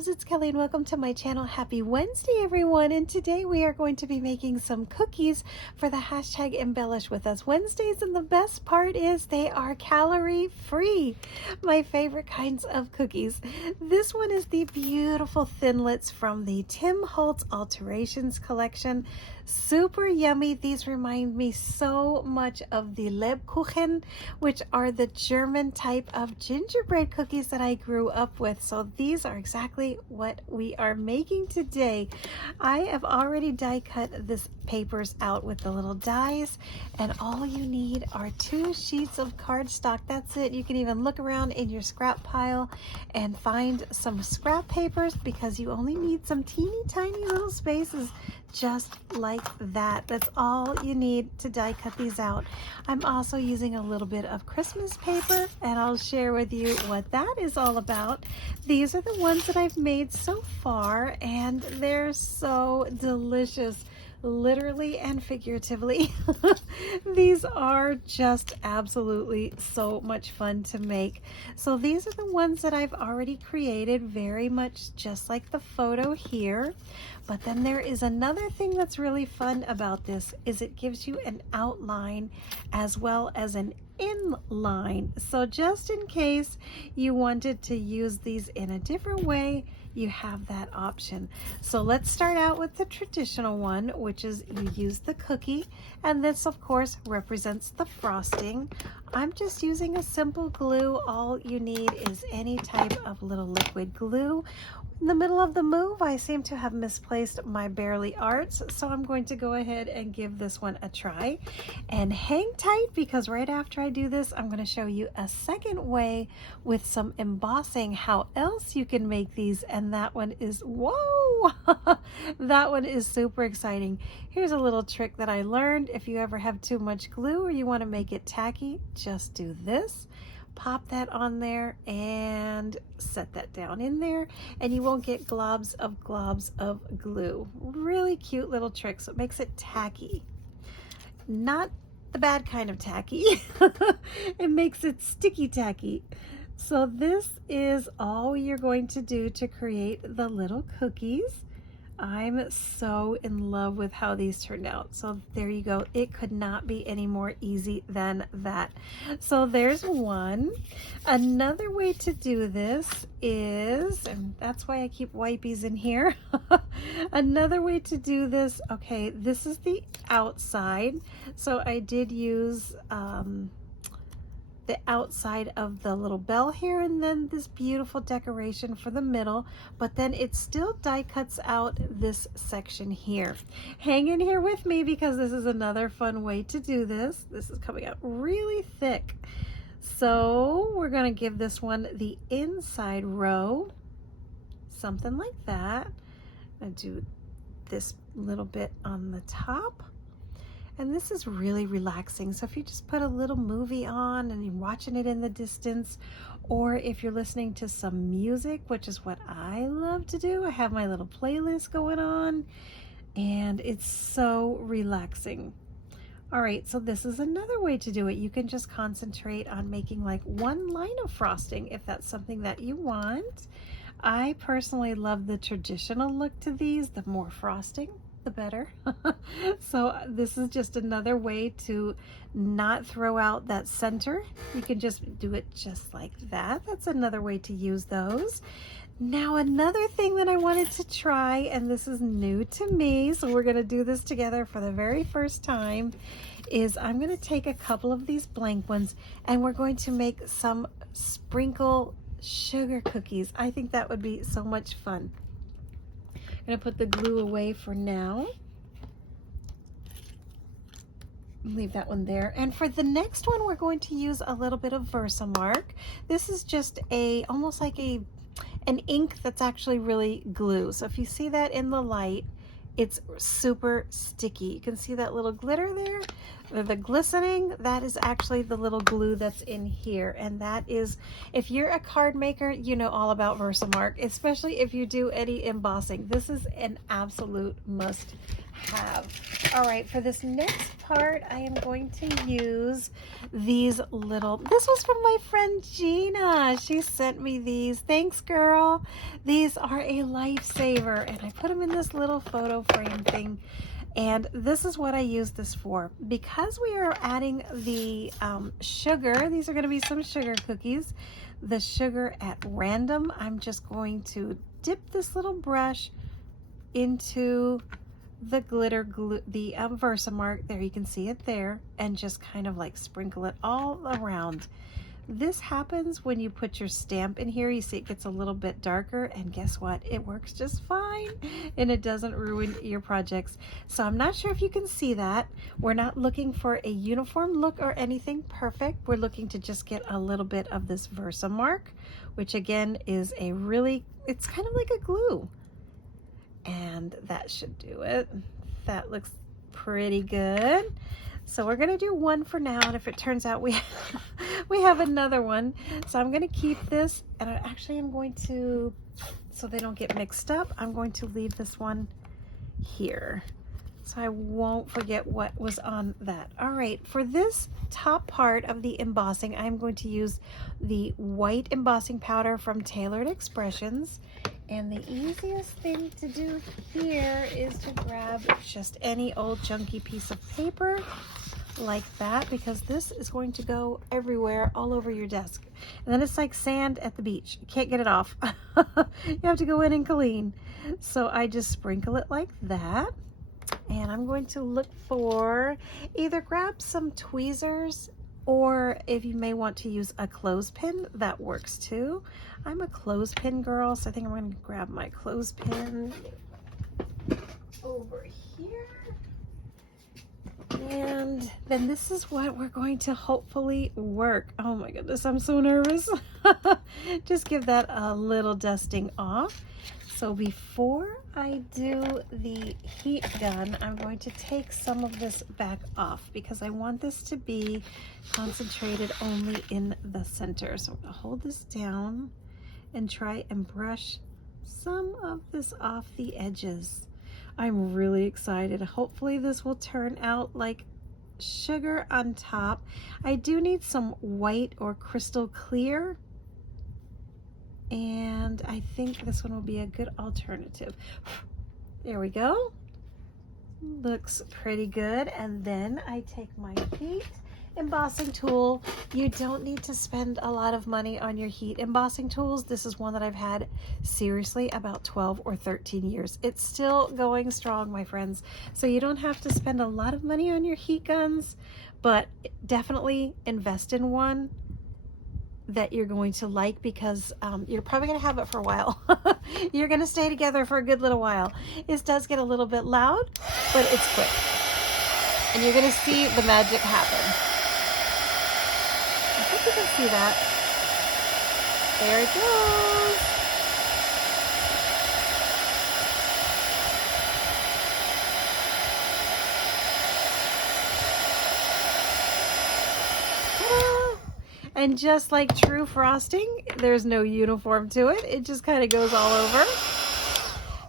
loves, it's Kelly and welcome to my channel. Happy Wednesday everyone, and today we are going to be making some cookies for the hashtag embellish with us Wednesdays, and the best part is they are calorie free. My favorite kinds of cookies. This one is the beautiful thinlits from the Tim Holtz Alterations collection. Super yummy. These remind me so much of the Lebkuchen, which are the German type of gingerbread cookies that I grew up with. So these are exactly what we are making today. I have already die cut this papers out with the little dies, and all you need are 2 sheets of cardstock. That's it. You can even look around in your scrap pile and find some scrap papers, because you only need some teeny tiny little spaces just like that. That's all you need to die cut these out. I'm also using a little bit of Christmas paper, and I'll share with you what that is all about. These are the ones that I've made so far, and they're so delicious, literally and figuratively. These are just absolutely so much fun to make. So these are the ones that I've already created, very much just like the photo here. But then there is another thing that's really fun about this, is it gives you an outline as well as an inline. So just in case you wanted to use these in a different way, you have that option. So let's start out with the traditional one, which is you use the cookie, and this of course represents the frosting. I'm just using a simple glue. All you need is any type of little liquid glue. In the middle of the move, I seem to have misplaced my Bearly Arts, so I'm going to go ahead and give this one a try. And hang tight, because right after I do this, I'm going to show you a second way with some embossing, how else you can make these, and that one is, whoa, that one is super exciting. Here's a little trick that I learned. If you ever have too much glue or you want to make it tacky, just do this. Pop that on there and set that down in there, and you won't get globs of glue. Really cute little trick. So it makes it tacky, not the bad kind of tacky. It makes it sticky tacky. So this is all you're going to do to create the little cookies. I'm so in love with how these turned out. So there you go. It could not be any more easy than that. So there's one. Another way to do this is, and that's why I keep wipies in here. Another way to do this, okay, this is the outside. So I did use the outside of the little bell here, and then this beautiful decoration for the middle, but then it still die cuts out this section here. Hang in here with me, because this is another fun way to do this. This is coming out really thick. So we're going to give this one the inside row, something like that. I'm going to do this little bit on the top. And this is really relaxing. So if you just put a little movie on and you're watching it in the distance, or if you're listening to some music, which is what I love to do, I have my little playlist going on, and it's so relaxing. All right, so this is another way to do it. You can just concentrate on making like one line of frosting if that's something that you want. I personally love the traditional look to these. The more frosting, the better. So this is just another way to not throw out that center. You can just do it just like that. That's another way to use those. Now another thing that I wanted to try, and this is new to me, so we're going to do this together for the very first time, is I'm going to take a couple of these blank ones and we're going to make some sprinkle sugar cookies. I think that would be so much fun. I'm going to put the glue away for now. Leave that one there. And for the next one, we're going to use a little bit of Versamark. This is just almost like an ink that's actually really glue. So if you see that in the light, it's super sticky. You can see that little glitter there. the glistening, that is actually the little glue that's in here. And that is, if you're a card maker, you know all about Versamark, especially if you do any embossing. This is an absolute must have. All right, for this next part, I am going to use these little, this was from my friend Gina. She sent me these. Thanks, girl. These are a lifesaver, and I put them in this little photo frame thing. And this is what I use this for. Because we are adding the sugar, these are going to be some sugar cookies, the sugar at random, I'm just going to dip this little brush into the glitter glue, the Versamark, there you can see it there, and just kind of like sprinkle it all around. This happens when you put your stamp in here. You see it gets a little bit darker, and guess what? It works just fine, and it doesn't ruin your projects. So I'm not sure if you can see that. We're not looking for a uniform look or anything perfect. We're looking to just get a little bit of this Versamark, which again is a really, it's kind of like a glue. And that should do it. That looks pretty good. So we're gonna do one for now, and if it turns out we have another one, so I'm gonna keep this, and I actually am going to, so they don't get mixed up, I'm going to leave this one here so I won't forget what was on that. All right, for this top part of the embossing, I'm going to use the white embossing powder from Tailored Expressions. And the easiest thing to do here is to grab just any old chunky piece of paper like that, because this is going to go everywhere, all over your desk. And then it's like sand at the beach. You can't get it off. You have to go in and clean. So I just sprinkle it like that. And I'm going to look for, either grab some tweezers, or if you may want to use a clothespin, that works too. I'm a clothespin girl, so I think I'm going to grab my clothespin over here. And then this is what we're going to hopefully work. Oh my goodness, I'm so nervous. Just give that a little dusting off. So before I do the heat gun, I'm going to take some of this back off because I want this to be concentrated only in the center. So I'm going to hold this down and try and brush some of this off the edges. I'm really excited. Hopefully this will turn out like sugar on top. I do need some white or crystal clear, and I think this one will be a good alternative. There we go. Looks pretty good. And then I take my heat embossing tool. You don't need to spend a lot of money on your heat embossing tools. This is one that I've had seriously about 12 or 13 years. It's still going strong, my friends. So you don't have to spend a lot of money on your heat guns, but definitely invest in one that you're going to like, because you're probably going to have it for a while. You're going to stay together for a good little while. It does get a little bit loud, but it's quick. And you're going to see the magic happen. I hope you can see that. There it goes. And just like true frosting, there's no uniform to it. It just kind of goes all over.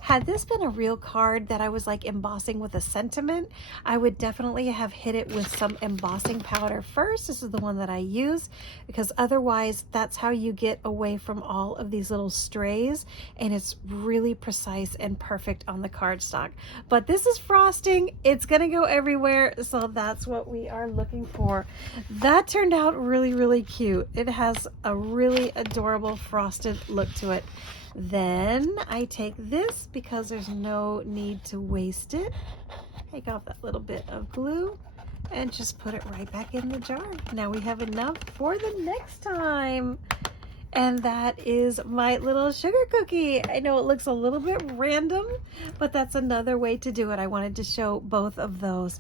Had this been a real card that I was like embossing with a sentiment, I would definitely have hit it with some embossing powder first. This is the one that I use, because otherwise that's how you get away from all of these little strays, and it's really precise and perfect on the cardstock. But this is frosting. It's gonna go everywhere, so that's what we are looking for. That turned out really, really cute. It has a really adorable frosted look to it. Then I take this, because there's no need to waste it. Take off that little bit of glue and just put it right back in the jar. Now we have enough for the next time. And that is my little sugar cookie. I know it looks a little bit random, but that's another way to do it. I wanted to show both of those.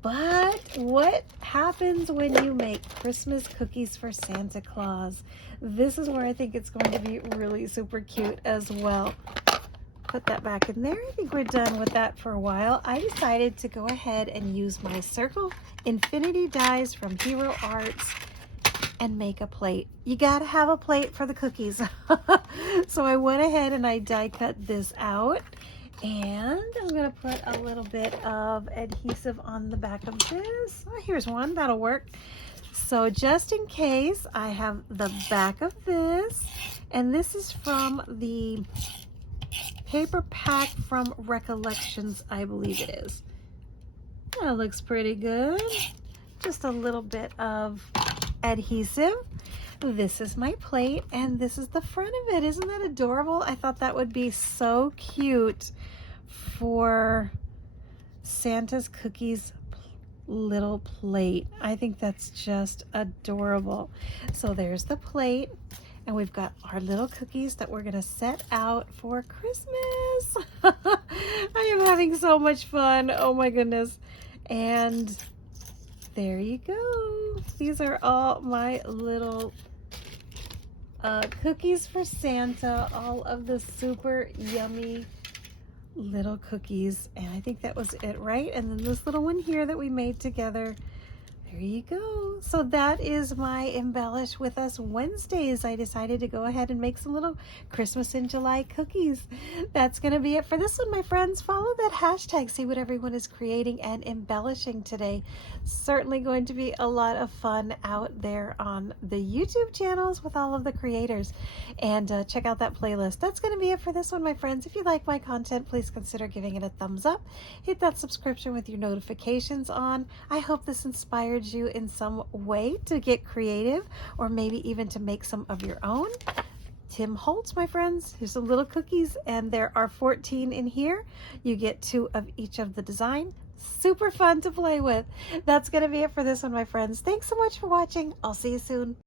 But what happens when you make Christmas cookies for Santa Claus? This is where I think it's going to be really super cute as well. put that back in there. I think we're done with that for a while. I decided to go ahead and use my Circle Infinity dies from Hero Arts and make a plate. You gotta have a plate for the cookies. So I went ahead and I die cut this out, and I'm gonna put a little bit of adhesive on the back of this. Oh, here's one, that'll work. So just in case, I have the back of this, and this is from the paper pack from Recollections, I believe it is. That looks pretty good. Just a little bit of adhesive. This is my plate, and this is the front of it. Isn't that adorable? I thought that would be so cute for Santa's cookies little plate. I think that's just adorable. So there's the plate, and we've got our little cookies that we're gonna set out for Christmas. I am having so much fun. Oh my goodness. And there you go. These are all my little cookies for Santa, all of the super yummy little cookies. And I think that was it, right? And then this little one here that we made together. There you go. So that is my Embellish With Us Wednesdays. I decided to go ahead and make some little Christmas in July cookies. That's going to be it for this one, my friends. Follow that hashtag. See what everyone is creating and embellishing today. Certainly going to be a lot of fun out there on the YouTube channels with all of the creators. And check out that playlist. That's going to be it for this one, my friends. If you like my content, please consider giving it a thumbs up. Hit that subscription with your notifications on. I hope this inspired you in some way to get creative, or maybe even to make some of your own. Tim Holtz, my friends. Here's some little cookies, and there are 14 in here. You get 2 of each of the design. Super fun to play with. That's going to be it for this one, my friends. Thanks so much for watching. I'll see you soon.